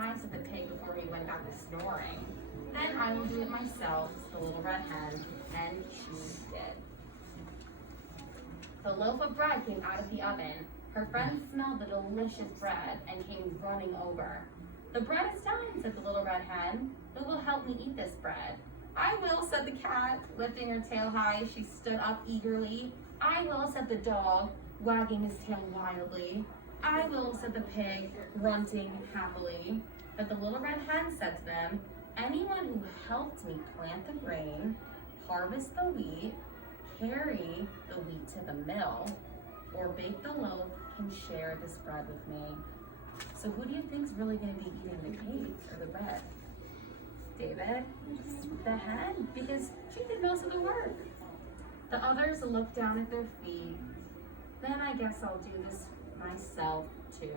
I, said the pig before he went back to snoring. Then I will do it myself, said the little red hen, and she did. The loaf of bread came out of the oven. Her friends smelled the delicious bread and came running over. The bread is done, said the little red hen. Who will help me eat this bread? I will, said the cat, lifting her tail high. She stood up eagerly. I will, said the dog, wagging his tail wildly. I will, said the pig, grunting happily. But the little red hen said to them, anyone who helped me plant the grain, harvest the wheat, carry the wheat to the mill, or bake the loaf can share this bread with me. So who do you think is really going to be eating the cake or the bread? David? The hen, because she did most of the work. The others looked down at their feet. Then I guess I'll do this myself too.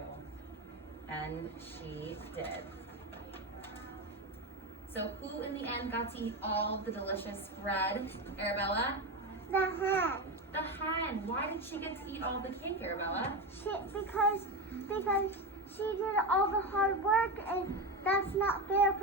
And she did. So who in the end got to eat all the delicious bread? Arabella? The hen. The hen. Why did she get to eat all the cake, Arabella? Because she did all the hard work, and that's not fair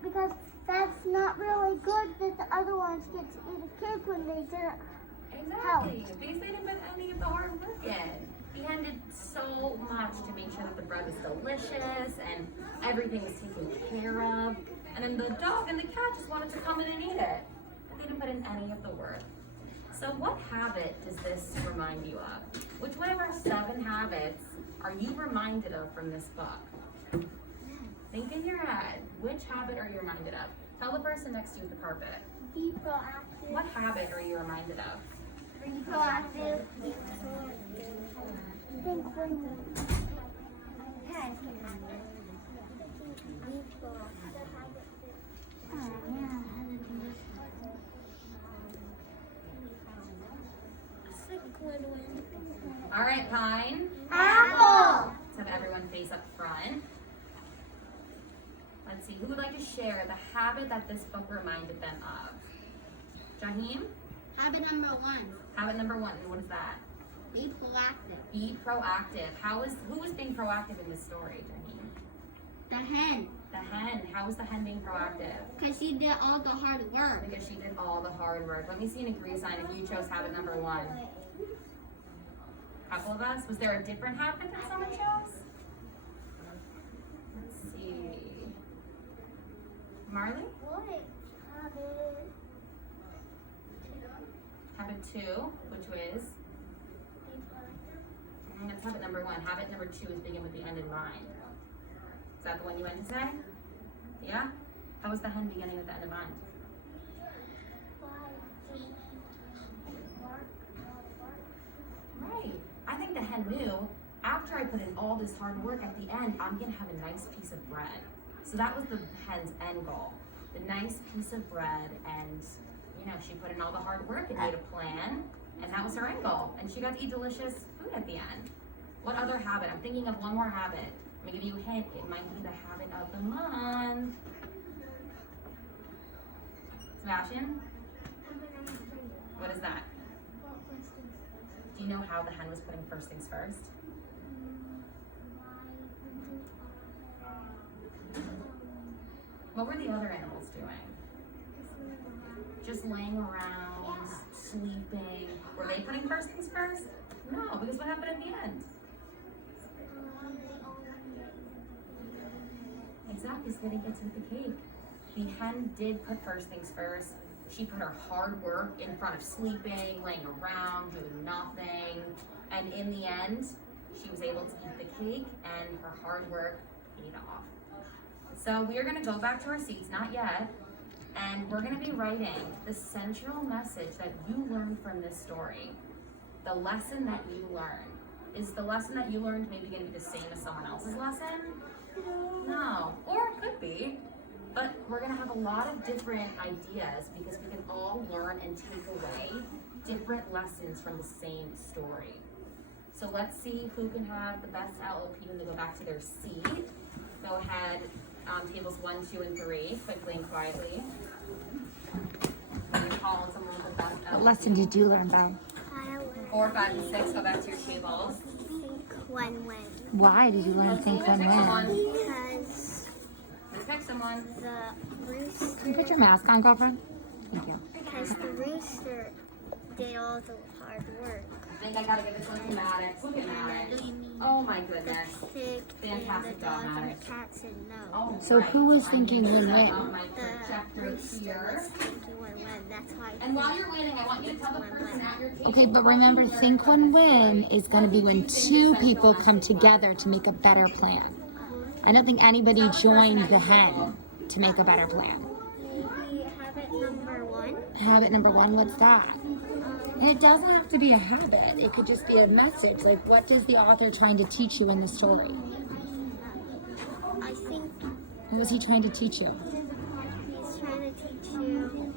because that's not really good that the other ones get to eat a cake when they didn't help. Exactly. Because they didn't put any of the hard work in. The hen did so much to make sure that the bread was delicious and everything was taken care of. And then the dog and the cat just wanted to come in and eat it. They didn't put in any of the work. So what habit does this remind you of? Which one of our 7 habits are you reminded of from this book? Think in your head. Which habit are you reminded of? Tell the person next to you with the carpet. Be proactive. What habit are you reminded of? Be proactive. Be proactive. Think when you can happen. Be proactive. Oh, yeah. All right, Pine. Apple. Let's have everyone face up front. Let's see, who would like to share the habit that this book reminded them of? Jaheem? Habit number 1. Habit number 1, what is that? Be proactive. Be proactive. Who was being proactive in this story, Jaheem? The hen. The hen. How was the hen being proactive? Because she did all the hard work. Because she did all the hard work. Let me see an agree sign if you chose habit number 1. A couple of us. Was there a different habit that someone chose? Let's see. Marley? What habit? Habit 2, which was? That's habit number 1. Habit number 2 is begin with the end in mind. Is that the one you went to say? Yeah? How was the hen beginning with the end in mind? Right. I think the hen knew, after I put in all this hard work at the end, I'm going to have a nice piece of bread. So that was the hen's end goal. The nice piece of bread, and she put in all the hard work and made a plan, and that was her end goal. And she got to eat delicious food at the end. What other habit? I'm thinking of one more habit. I'm going to give you a hint. It might be the habit of the month. Sebastian? What is that? Do you know how the hen was putting first things first? What were the other animals doing? Just laying around, sleeping. Were they putting first things first? No, because what happened at the end? Exactly, so they didn't get to eat the cake. The hen did put first things first. She put her hard work in front of sleeping, laying around, doing nothing. And in the end, she was able to eat the cake and her hard work paid off. So we are gonna go back to our seats, not yet, and we're gonna be writing the central message that you learned from this story. The lesson that you learned. Is the lesson that you learned maybe gonna be the same as someone else's lesson? No, or it could be. But we're gonna have a lot of different ideas because we can all learn and take away different lessons from the same story. So let's see who can have the best LLP when they go back to their seat. Go ahead, tables 1, 2, and 3, quickly and quietly. And call someone with the best LLP. What lesson did you learn, Bob? 4, 5, and 6, go back to your tables. Think one way. Why did you learn to think one way? Because Pick someone. The rooster. Can you put your mask on, girlfriend? Thank you. Because the rooster did all the hard work. I think I gotta give this one to Maddox. Look at Maddox. Oh my goodness. Pig and the Fantastic job, dog and Maddox. the cat said no. Oh, So right. who was I'm thinking gonna would set win? up my The projector rooster here. was thinking would win. That's why. And while you're waiting, I want you to tell the person at your table. Okay, but remember, think when win is going to be when two people come together to make a better plan. I don't think anybody joined the hen to make a better plan. Maybe habit number 1. Habit number 1, what's that? And it doesn't have to be a habit. It could just be a message. Like, what is the author trying to teach you in the story? I think What was he trying to teach you? he's trying to teach you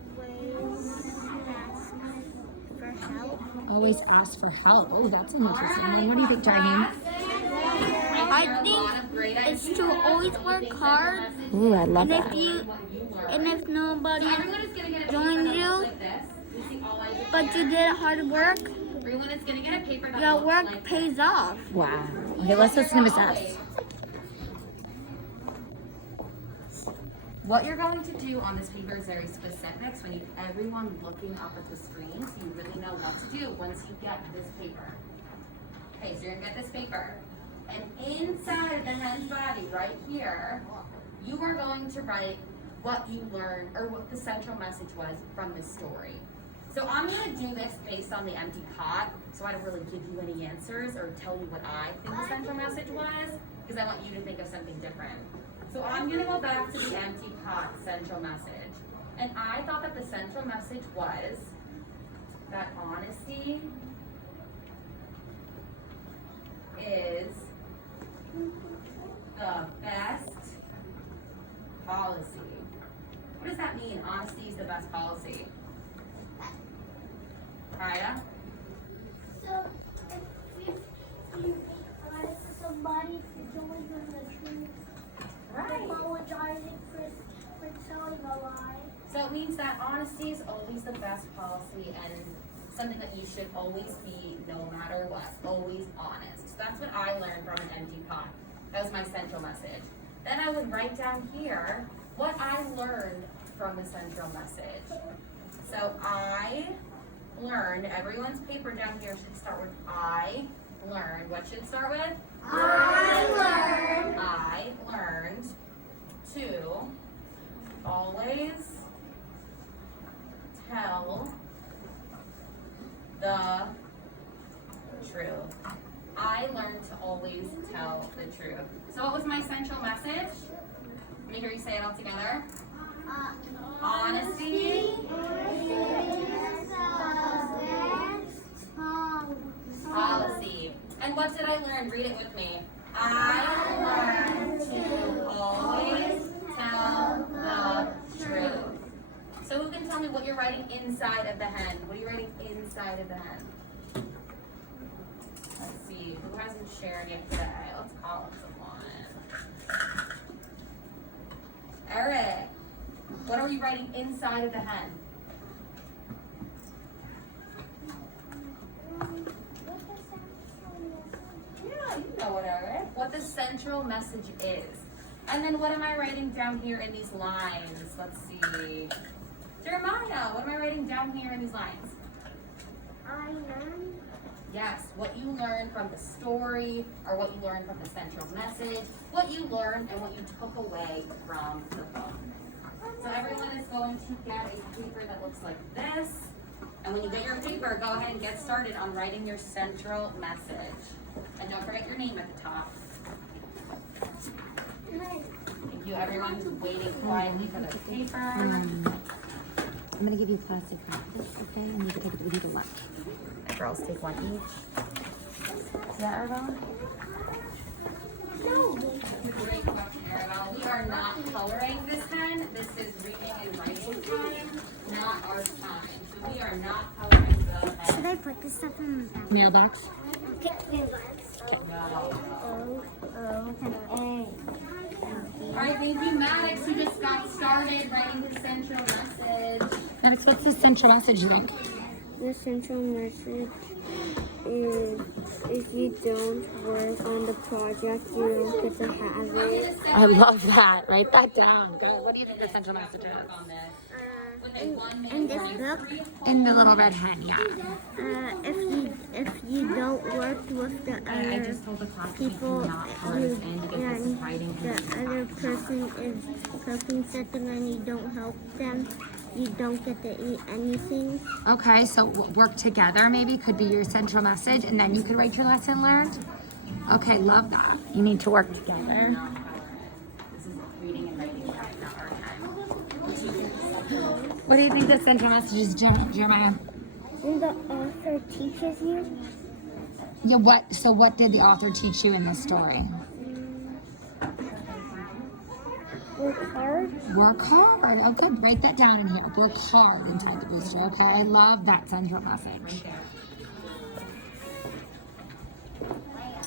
always ask for help. Always ask for help. Oh, that's an interesting one. What do you think, Jaheim? I think it's to always work hard, Ooh, I love and that. if nobody Everyone is gonna get a joins paper that you, looks like this. You see all I did but you there? did hard work, Everyone is gonna get a paper that your looks work like pays off. Wow. Okay, let's listen to Miss S. What you're going to do on this paper is very specific, so I need everyone looking up at the screen so you really know what to do once you get this paper. Okay, so you're gonna get this paper. And inside of the hen's body, right here, you are going to write what you learned or what the central message was from this story. So I'm gonna do this based on the empty pot, so I don't really give you any answers or tell you what I think the central message was, because I want you to think of something different. So I'm gonna go back to the empty pot central message. And I thought that the central message was that honesty is the best policy. What does that mean? Honesty is the best policy. Kaya? So, if you honest to somebody for telling them the truth, Right. apologizing for telling a lie. So it means that honesty is always the best policy and something that you should always be no matter what, always honest. So that's what I learned from an empty pot. That was my central message. Then I would write down here what I learned from the central message. So I learned, everyone's paper down here should start with I learned. What should it start with? I learned to always tell the truth. I learned to always tell the truth. So what was my central message? Let me hear you say it all together. Honesty policy. And what did I learn? Read it with me. I learned to always tell the truth. So who can tell me what you're writing inside of the hen? What are you writing inside of the hen? Let's see, who hasn't shared yet today? Let's call up someone. Eric, what are you writing inside of the hen? Yeah, you know it, Eric. What the central message is. And then what am I writing down here in these lines? Let's see. Jeremiah, what am I writing down here in these lines? I learned. Yes, what you learned from the story, or what you learned from the central message, what you learned and what you took away from the book. So everyone is going to get a paper that looks like this. And when you get your paper, go ahead and get started on writing your central message. And don't forget your name at the top. Thank you, everyone who's waiting quietly for the paper. I'm gonna give you a plastic cup, okay? And you can take it with you to lunch. Girls take one each. Is that Arabella? No. Great question, Arabella. We are not coloring this hen. This is reading and writing time, not art time. So we are not coloring the hen. Should I put this stuff in the back? Mailbox. All right, thank you, Maddox, who just got started writing his central message. Maddox, what's the central message you think? The central message is if you don't work on the project, you don't get to have it. I love that. Write that down. Go. What do you think the central message is? In this book, In the Little Red Hen, yeah. if you don't work with the other people and the other person is cooking something and you don't help them, you don't get to eat anything. Okay, so work together maybe could be your central message, and then you could write your lesson learned. Okay, love that. You need to work together. This is reading and writing time, not our time. What do you think the central message is, Jeremiah? And the author teaches you. Yeah, what? So what did the author teach you in this story? Work hard. Work hard. Oh, good. Write that down in here. Work hard inside the booster. Okay, I love that central message.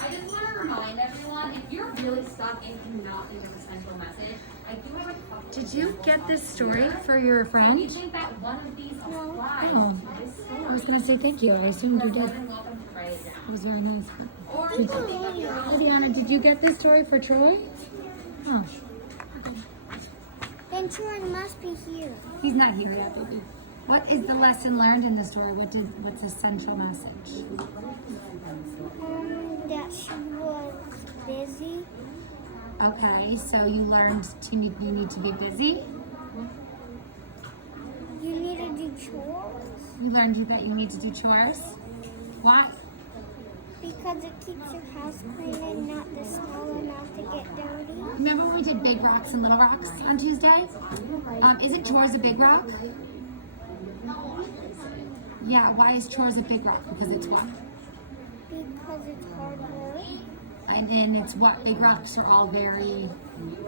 I just want to remind everyone, if you're really stuck and cannot think of a central message, I do have a couple. Did you get this story for your Do you friend? think that one of these applies Oh, to this I story? was gonna say thank you. I assumed you You're did. more than welcome to write it down. It was very nice. Or you can think of your own. Hey, Deanna, did you get this story for Troy? Oh, Then Troy must be here. he's not here yet, baby. What is the lesson learned in the story? What's the central message? That she was busy. Okay, so you learned you need to be busy. You need to do chores You learned that you need to do chores. Why? because it keeps your house clean and not the small enough to get dirty. Remember when we did big rocks and little rocks on Tuesday? Isn't chores a big rock? Yeah, why is chores a big rock? Because it's what? Because it's hard work. And it's what? Big rocks are all very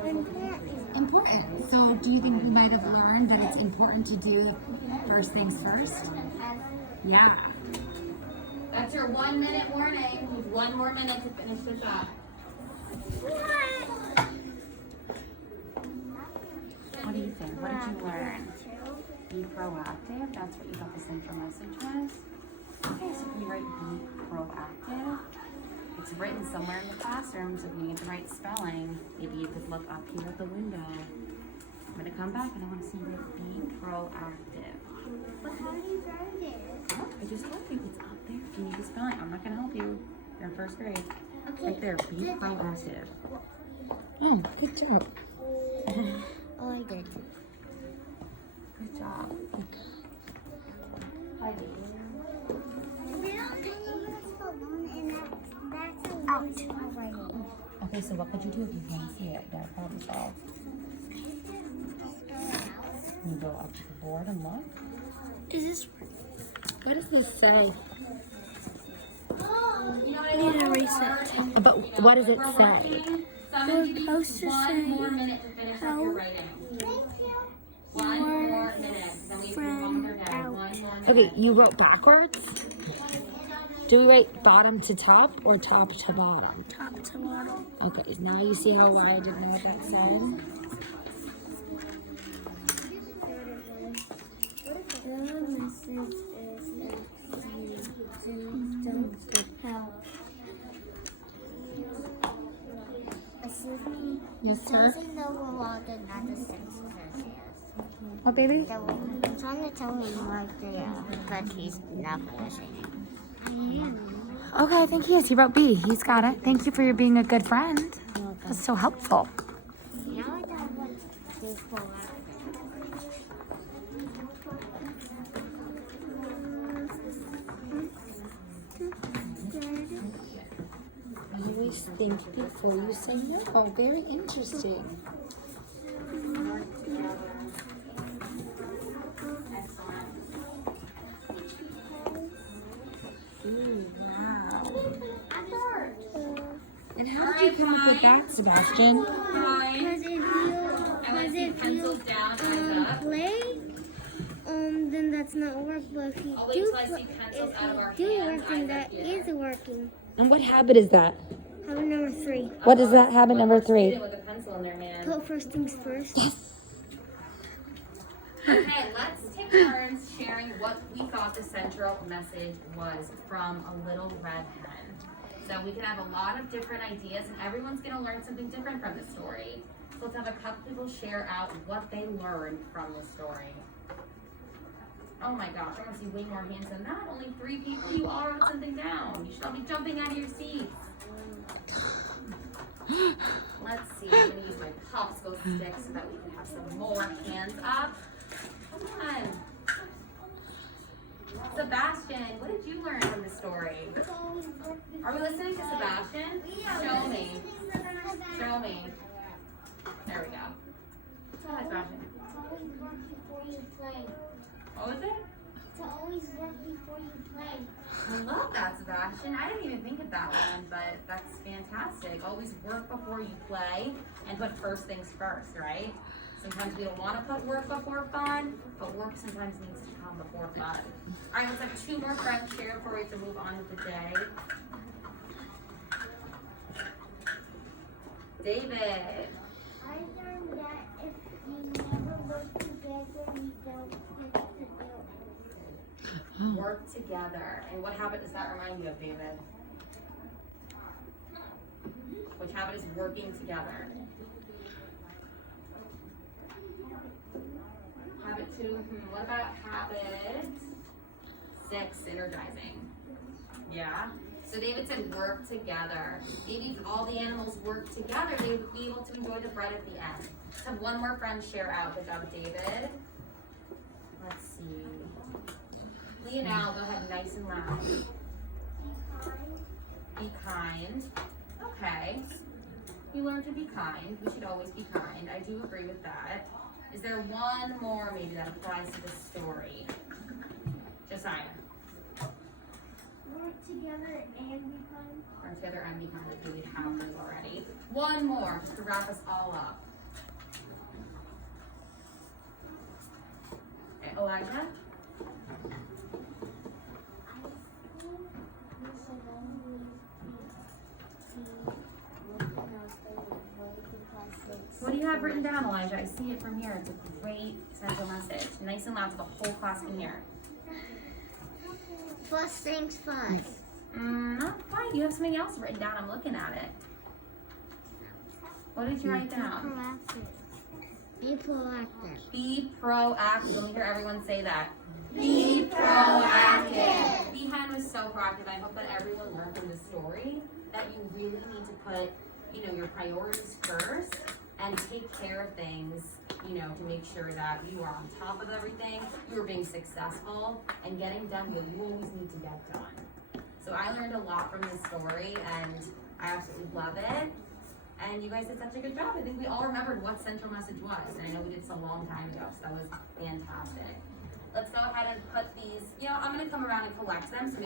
Important. important. So do you think we might have learned that it's important to do first things first? Yeah. That's your 1 minute warning. You have 1 more minute to finish this up. What do you think? What did you learn? Be proactive. That's what you thought the central message was. Okay, so can you write be proactive? It's written somewhere in the classroom, so if you need the right spelling, maybe you could look up here at the window. I'm gonna come back and I want to see you write be proactive. But how do you write it? Oh, I just told you it's up there. If you need the spelling, I'm not gonna help you. You're in first grade. Okay. Right there, be proactive. Oh, good job. Oh, I did. Good job. Hi, baby. Okay, so what could you do if you can't see it? That problem solved. You go up to the board and look. Is this? What does this say? I need a reset. But what does it say? They're supposed to say, More minute to finish up your help writing. 1 more minute. Then we move on with our day. 1 more minute. Okay, you wrote backwards? Do we write bottom to top or top to bottom? top to bottom. Okay, so now you see how I didn't know what that said? The message is that you don't help. Excuse me. Yes, sir. Closing the wall did not the sense What, baby? I'm trying to tell him right there, but he's not listening. Okay, I think he is. He wrote B. He's got it. Thank you for being a good friend. That's so helpful. Now I know what to do for Always think before you say no. Oh, very interesting. Wow. And how did you come up with that, Sebastian? Because if Pencils down, eyes up. play, then that's not work. But if you I'll wait do, till I see pencils out of our do hands, work, then eyes that up here. is working. And what habit is that? Habit number 3. What is that habit number 3? With a pencil in their hand. Put first things first. Okay, let's take turns sharing what we thought the central message was from A Little Red Hen. So we can have a lot of different ideas and everyone's gonna learn something different from the story. So let's have a couple people share out what they learned from the story. Oh my gosh, I wanna see way more hands than that. Only 3 people, you all wrote something down. You should all be jumping out of your seats. Let's see, I'm gonna use my popsicle stick so that we can have some more hands up. Come on. Sebastian, what did you learn from the story? Are we listening to Sebastian? Show me. Show me. There we go. Go ahead, Sebastian. To always work before you play. What was it? To always work before you play. I love that, Sebastian. I didn't even think of that one, but that's fantastic. Always work before you play and put first things first, right? Sometimes we don't want to put work before fun, but work sometimes needs to come before fun. All right, let's have 2 more friends share before we have to move on with the day. David. I learned that if you never work together, you don't get to do it. Work together. And what habit does that remind you of, David? Which habit is working together? Habit 2, what about habit 6, energizing? Yeah? So David said work together. Maybe if all the animals work together, they would be able to enjoy the bread at the end. Let's have 1 more friend share out. Good job, David. Let's see. Leonel, go ahead, nice and loud. Be kind. Okay. You learn to be kind. We should always be kind. I do agree with that. Is there 1 more maybe that applies to the story? Josiah. Work together and be kind. Work together and be kind. Okay, we have those already. 1 more just to wrap us all up. Okay, Elijah? What do you have written down, Elijah? I see it from here. It's a great central message. Nice and loud so the whole class can hear. First things first. Not quite. You have something else written down. I'm looking at it. What did you write down? Be proactive. Be proactive. Let me hear everyone say that. Be proactive. Behan was so proactive. I hope that everyone learned from the story that you really need to put, your priorities first and take care of things, to make sure that you are on top of everything, you are being successful and getting done what you always need to get done. So I learned a lot from this story and I absolutely love it. And you guys did such a good job. I think we all remembered what central message was. And I know we did this a long time ago, so that was fantastic. Let's go ahead and put these, I'm gonna come around and collect them. So